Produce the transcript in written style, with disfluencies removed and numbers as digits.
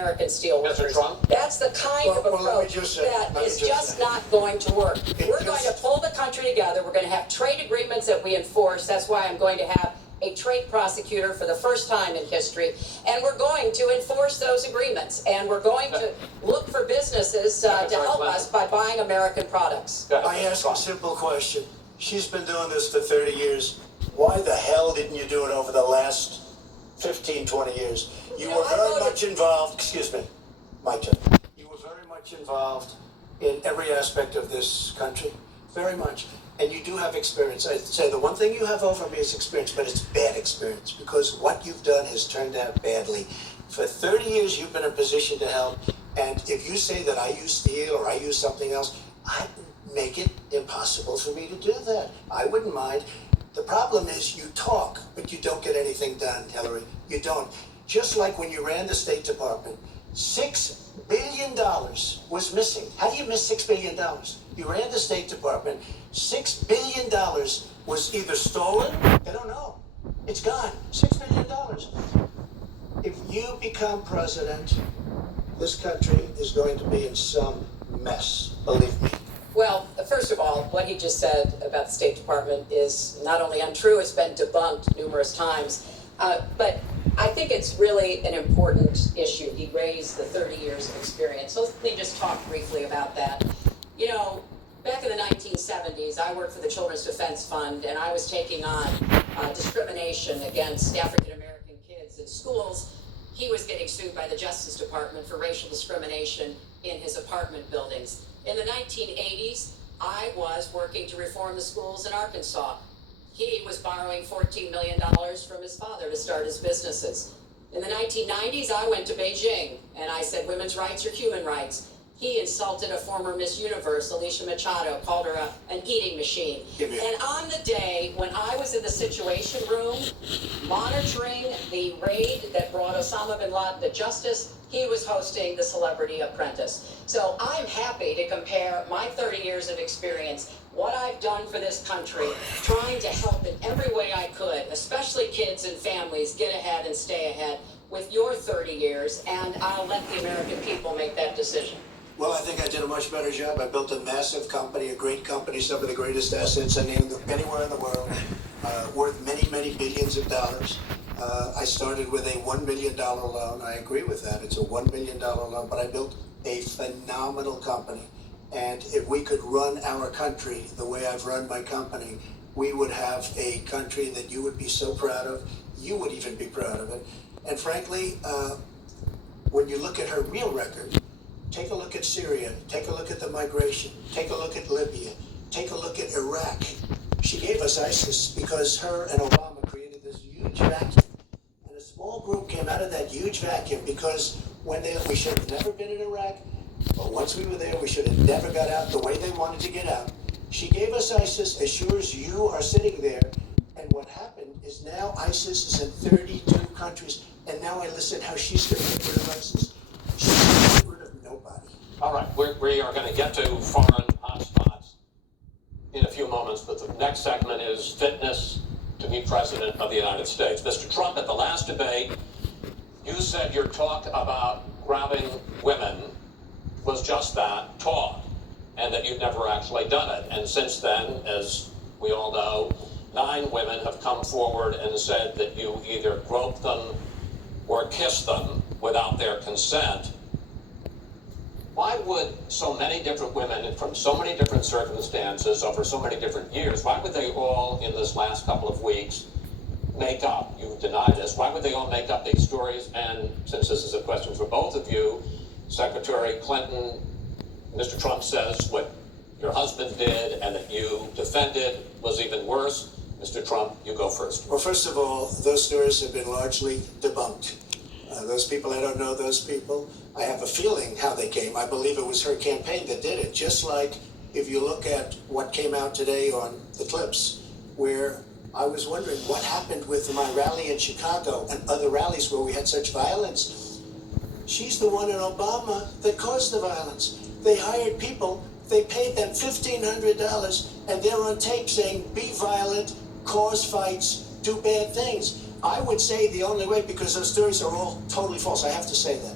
American steel workers. Trump? That's the kind of approach that is just not going to work. We're going to pull the country together. We're going to have trade agreements that we enforce. That's why I'm going to have a trade prosecutor for the first time in history, and we're going to enforce those agreements, and we're going to look for businesses to help us by buying American products. I ask a simple question. She's been doing this for 30 years. Why the hell didn't you do it over the last 15, 20 years? You were very much involved, excuse me, my turn. You were very much involved in every aspect of this country, very much. And you do have experience. I'd say the one thing you have over me is experience, but it's bad experience because what you've done has turned out badly. For 30 years, you've been in a position to help. And if you say that I use steel or I use something else, I make it impossible for me to do that. I wouldn't mind. The problem is you talk, but you don't get anything done, Hillary. You don't. Just like when you ran the State Department, $6 billion was missing. How do you miss $6 billion? You ran the State Department. $6 billion was either stolen, I don't know. It's gone. $6 billion. If you become president, this country is going to be in some mess, believe me. Well, first of all, what he just said about the State Department is not only untrue, it's been debunked numerous times. But I think it's really an important issue. He raised the 30 years of experience. So let me just talk briefly about that. You know, back in the 1970s, I worked for the Children's Defense Fund, and I was taking on discrimination against African American kids in schools. He was getting sued by the Justice Department for racial discrimination in his apartment buildings. In the 1980s, I was working to reform the schools in Arkansas. He was borrowing $14 million from his father to start his businesses. In the 1990s, I went to Beijing, and I said women's rights are human rights. He insulted a former Miss Universe, Alicia Machado, called her an eating machine. And on the day when I was in the Situation Room, monitoring the raid that brought Osama bin Laden to justice, he was hosting the Celebrity Apprentice. So I'm happy to compare my 30 years of experience, what I've done for this country, trying to help in every way I could, especially kids and families, get ahead and stay ahead, with your 30 years, and I'll let the American people make that decision. Well, I think I did a much better job. I built a massive company, a great company, some of the greatest assets anywhere in the world, worth many, many billions of dollars. I started with a $1 million loan. I agree with that. It's a $1 million loan, but I built a phenomenal company. And if we could run our country the way I've run my company, we would have a country that you would be so proud of. You would even be proud of it. And frankly, when you look at her real record, take a look at Syria, take a look at the migration, take a look at Libya, take a look at Iraq. She gave us ISIS because her and Obama created this huge vacuum. And a small group came out of that huge vacuum because we should have never been in Iraq, but once we were there, we should have never got out the way they wanted to get out. She gave us ISIS as sure as you are sitting there. And what happened is now ISIS is in 32 countries. And now I listen how she's going to get rid of ISIS. She's going to get rid of nobody. All right, we are going to get to foreign hotspots in a few moments, but the next segment is fitness to be president of the United States. Mr. Trump, at the last debate, you said your talk about grabbing women was just that, talk, and that you've never actually done it. And since then, as we all know, 9 women have come forward and said that you either groped them or kissed them without their consent. Why would so many different women from so many different circumstances over so many different years, why would they all in this last couple of weeks make up, you deny this, why would they all make up these stories? And since this is a question for both of you, Secretary Clinton, Mr. Trump says what your husband did and that you defended was even worse. Mr. Trump, you go first. Well, first of all, those stories have been largely debunked. Those people, I don't know those people. I have a feeling how they came. I believe it was her campaign that did it. Just like if you look at what came out today on the clips, where I was wondering what happened with my rally in Chicago and other rallies where we had such violence. She's the one in Obama that caused the violence. They hired people, they paid them $1,500, and they're on tape saying, be violent, cause fights, do bad things. I would say the only way, because those stories are all totally false, I have to say that.